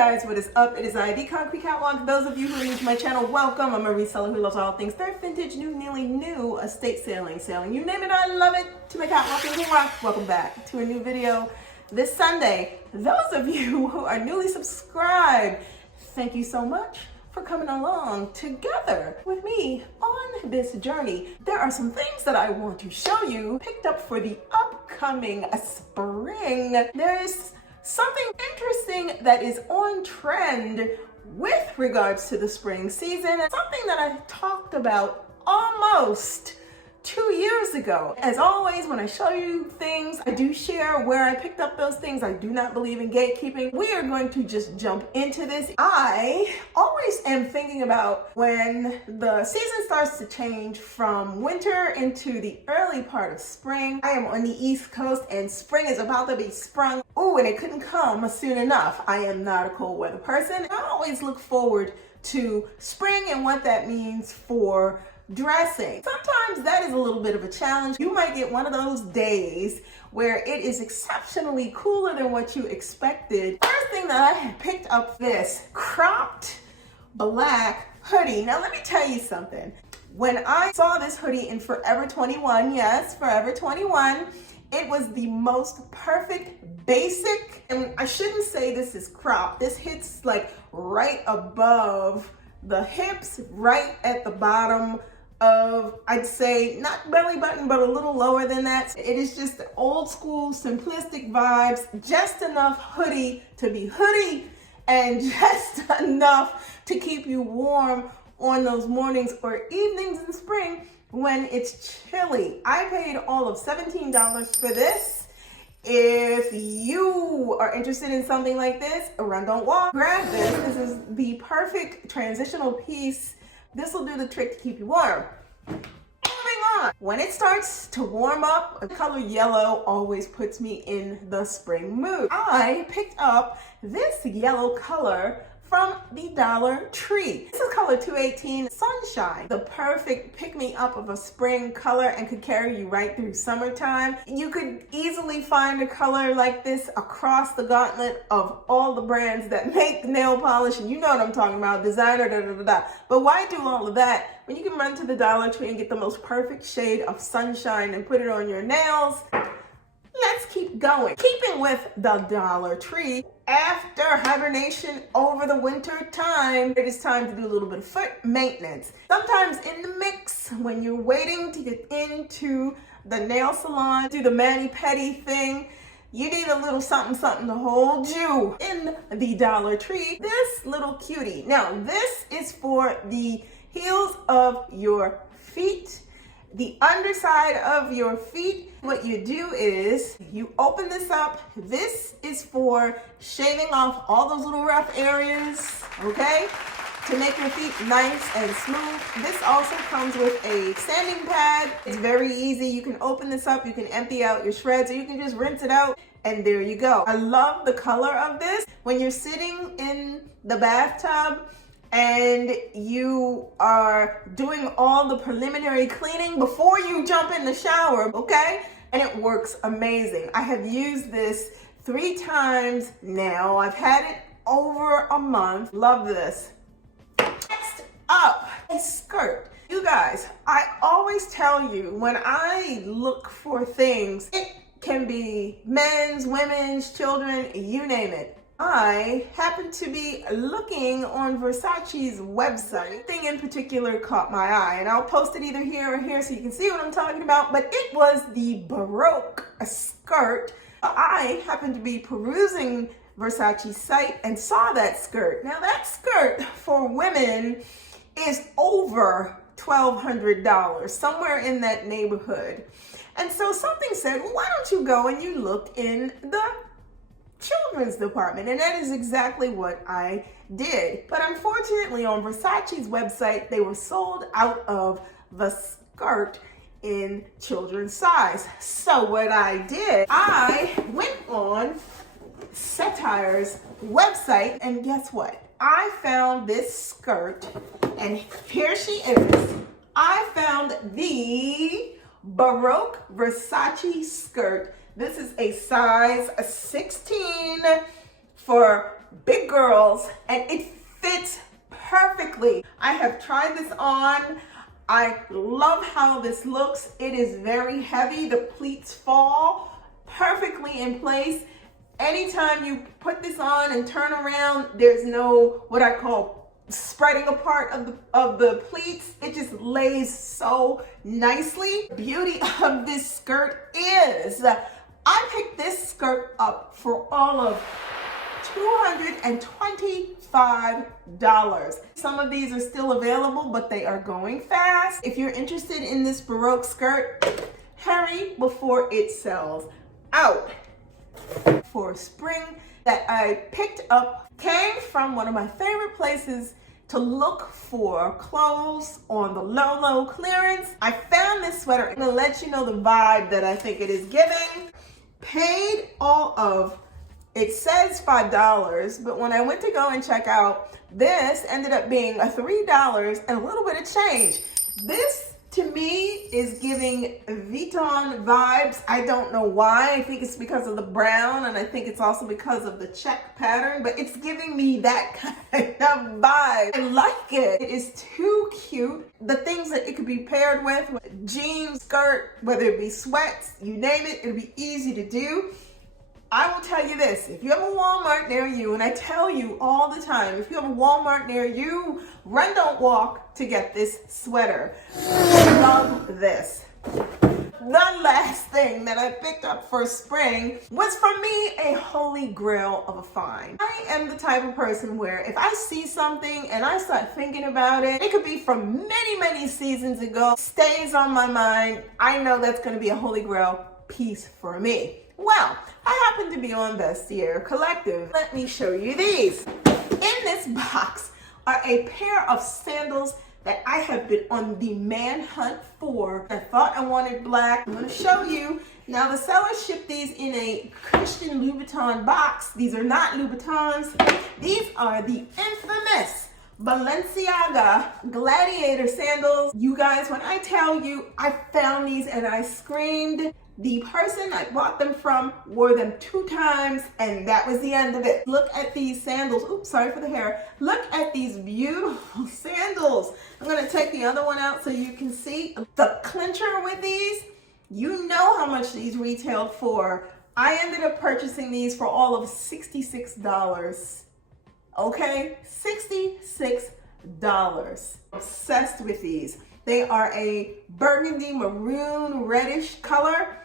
guys, what is up? It is I, the Concrete Catwalk. Those of you who are new to my channel, welcome. I'm a reseller who loves all things third, vintage, new, nearly new, estate sailing, you name it, I love it. To my catwalking rock, welcome back to a new video this Sunday. Those of you who are newly subscribed, thank you so much for coming along together with me on this journey. There are some things that I want to show you picked up for the upcoming spring. There's something interesting that is on trend with regards to the spring season, something that I talked about almost 2 years ago. As always, when I show you things, I do share where I picked up those things. I do not believe in gatekeeping. We are going to just jump into this. I always am thinking about when the season starts to change from winter into the early part of spring. I am on the East Coast and spring is about to be sprung. Oh, and it couldn't come soon enough. I am not a cold weather person. I always look forward to spring and what that means for dressing. Sometimes that is a little bit of a challenge. You might get one of those days where it is exceptionally cooler than what you expected. First thing that I had picked up, this cropped black hoodie. Now let me tell you something. When I saw this hoodie in Forever 21, yes, Forever 21, it was the most perfect basic, and I shouldn't say this is cropped. This hits like right above the hips, right at the bottom of, I'd say, not belly button, but a little lower than that. It is just old school, simplistic vibes, just enough hoodie to be hoodie and just enough to keep you warm on those mornings or evenings in spring when it's chilly. I paid all of $17 for this. If you are interested in something like this, run, don't walk, grab this. This is the perfect transitional piece. This will do the trick to keep you warm. Moving on. When it starts to warm up, the color yellow always puts me in the spring mood. I picked up this yellow color from the Dollar Tree. This is color 218, Sunshine. The perfect pick-me-up of a spring color and could carry you right through summertime. You could easily find a color like this across the gauntlet of all the brands that make nail polish, and you know what I'm talking about, designer, da-da-da-da. But why do all of that when you can run to the Dollar Tree and get the most perfect shade of sunshine and put it on your nails? Let's keep going. Keeping with the Dollar Tree, after hibernation over the winter time, it is time to do a little bit of foot maintenance. Sometimes in the mix, when you're waiting to get into the nail salon, do the mani-pedi thing, you need a little something to hold you. In the Dollar Tree, this little cutie. Now, this is for the heels of your feet, the underside of your feet. What you do is you open this up. This is for shaving off all those little rough areas, okay? To make your feet nice and smooth. This also comes with a sanding pad. It's very easy. You can open this up, you can empty out your shreds, or you can just rinse it out, and there you go. I love the color of this. When you're sitting in the bathtub and you are doing all the preliminary cleaning before you jump in the shower, okay? And it works amazing. I have used this 3 times now. I've had it over a month. Love this. Next up, a skirt. You guys, I always tell you when I look for things, it can be men's, women's, children, you name it. I happen to be looking on Versace's website. Thing in particular caught my eye, and I'll post it either here or here so you can see what I'm talking about, but it was the Baroque skirt. I happened to be perusing Versace's site and saw that skirt. Now that skirt for women is over $1,200, somewhere in that neighborhood. And so something said, well, why don't you go and you look in the children's department? And that is exactly what I did. But unfortunately on Versace's website, they were sold out of the skirt in children's size. So what I did, I went on Satire's website, and guess what? I found this skirt, and here she is. I found the Baroque Versace skirt. This is a size 16 for big girls, and it fits perfectly. I have tried this on. I love how this looks. It is very heavy. The pleats fall perfectly in place. Anytime you put this on and turn around, there's no what I call spreading apart of the pleats. It just lays so nicely. Beauty of this skirt is I picked this skirt up for all of $225. Some of these are still available, but they are going fast. If you're interested in this Baroque skirt, hurry before it sells out. For spring that I picked up came from one of my favorite places to look for clothes on the low clearance. I found this sweater. I'm gonna let you know the vibe that I think it is giving. Paid all of, it says $5, but when I went to go and check out, this ended up being a $3 and a little bit of change. This to me is giving Vuitton vibes. I don't know why. I think it's because of the brown, and I think it's also because of the check pattern, but it's giving me that kind of vibe. I like it. It is too cute. The things that it could be paired with jeans, skirt, whether it be sweats, you name it, it'll be easy to do. I will tell you this, if you have a Walmart near you, and I tell you all the time, if you have a Walmart near you, run, don't walk to get this sweater. Love this. The last thing that I picked up for spring was, for me, a holy grail of a find. I am the type of person where if I see something and I start thinking about it, it could be from many seasons ago, stays on my mind. I know that's going to be a holy grail piece for me. Well, I happen to be on Vestiaire Collective. Let me show you these. In this box are a pair of sandals that I have been on the manhunt for. I thought I wanted black. I'm going to show you. Now, the seller shipped these in a Christian Louboutin box. These are not Louboutins. These are the infamous Balenciaga Gladiator sandals. You guys, when I tell you I found these and I screamed, the person I bought them from wore them 2 times, and that was the end of it. Look at these sandals. Oops, sorry for the hair. Look at these beautiful sandals. I'm gonna take the other one out so you can see. The clincher with these, you know how much these retailed for. I ended up purchasing these for all of $66. Okay, $66. Obsessed with these. They are a burgundy maroon reddish color.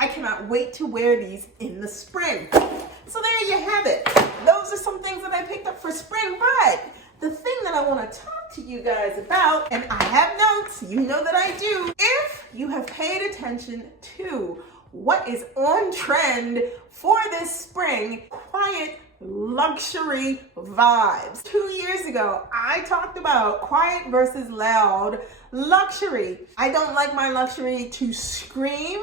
I cannot wait to wear these in the spring. So there you have it. Those are some things that I picked up for spring, but the thing that I want to talk to you guys about, and I have notes, you know that I do, if you have paid attention to what is on trend for this spring, quiet luxury vibes. 2 years ago, I talked about quiet versus loud luxury. I don't like my luxury to scream.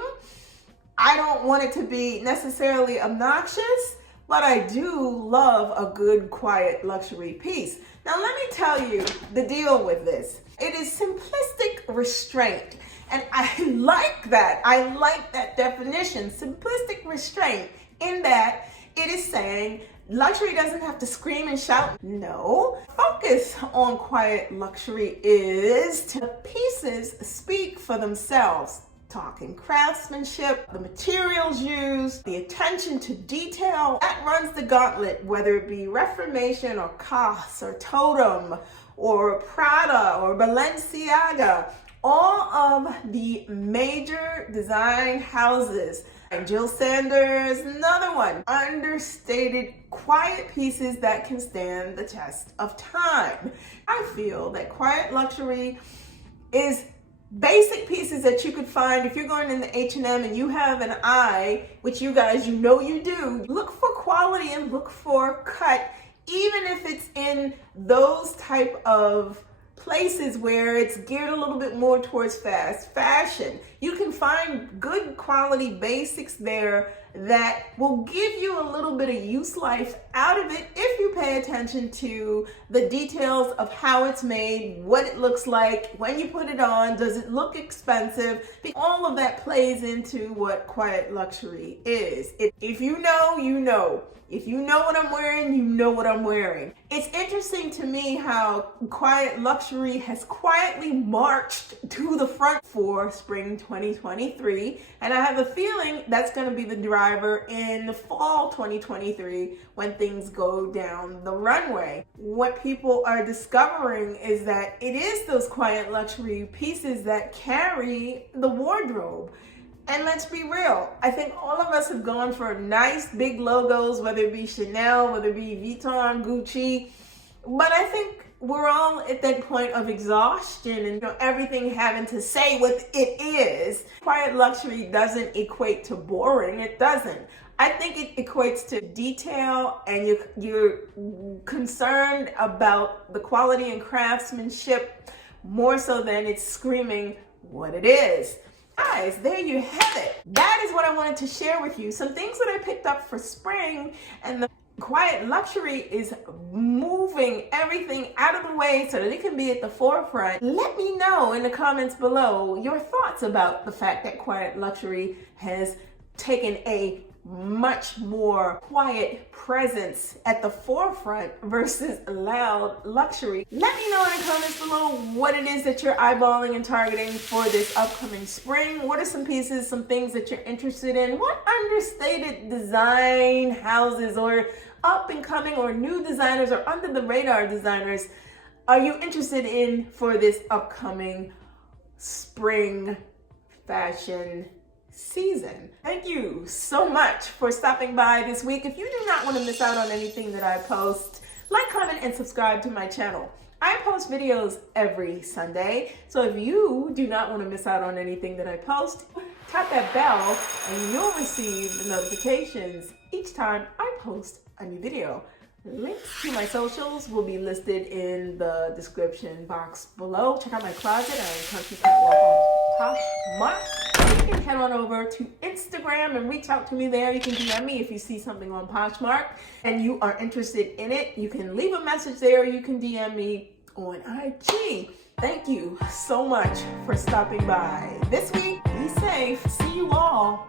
I don't want it to be necessarily obnoxious, but I do love a good quiet luxury piece. Now let me tell you the deal with this. It is simplistic restraint, and I like that. I like that definition, simplistic restraint, in that it is saying luxury doesn't have to scream and shout. No. Focus on quiet luxury is the pieces speak for themselves. Talking craftsmanship, the materials used, the attention to detail, that runs the gauntlet, whether it be Reformation or COS or Totem or Prada or Balenciaga. All of the major design houses, and Jill Sanders, another one, understated quiet pieces that can stand the test of time. I feel that quiet luxury is basic pieces that you could find if you're going in the H&M and you have an eye, which you guys, you know you do. Look for quality and look for cut, even if it's in those type of places where it's geared a little bit more towards fast fashion. You can find good quality basics there that will give you a little bit of use life out of it if you pay attention to the details of how it's made, what it looks like, when you put it on, does it look expensive? All of that plays into what quiet luxury is. If you know, you know. If you know what I'm wearing, you know what I'm wearing. It's interesting to me how quiet luxury has quietly marched to the front for spring 2023. And I have a feeling that's going to be the driver in the fall 2023 when things go down the runway. What people are discovering is that it is those quiet luxury pieces that carry the wardrobe. And let's be real, I think all of us have gone for nice big logos, whether it be Chanel, whether it be Vuitton, Gucci, but I think we're all at that point of exhaustion and everything having to say what it is. Quiet luxury doesn't equate to boring, it doesn't. I think it equates to detail, and you're concerned about the quality and craftsmanship more so than it's screaming what it is. Guys, there you have it. That is what I wanted to share with you. Some things that I picked up for spring, and the quiet luxury is moving everything out of the way so that it can be at the forefront. Let me know in the comments below your thoughts about the fact that quiet luxury has taken a much more quiet presence at the forefront versus loud luxury. Let me know in the comments below what it is that you're eyeballing and targeting for this upcoming spring. What are some pieces, some things that you're interested in? What understated design houses or up and coming or new designers or under the radar designers are you interested in for this upcoming spring fashion season? Thank you so much for stopping by this week. If you do not want to miss out on anything that I post, like, comment, and subscribe to my channel. I post videos every Sunday, so if you do not want to miss out on anything that I post, tap that bell and you'll receive the notifications each time I post a new video. Links to my socials will be listed in the description box below. Check out my closet. I am Country Catwalk on Poshmark. You can head on over to Instagram and reach out to me there. You can DM me if you see something on Poshmark and you are interested in it. You can leave a message there. You can DM me on IG. Thank you so much for stopping by this week. Be safe. See you all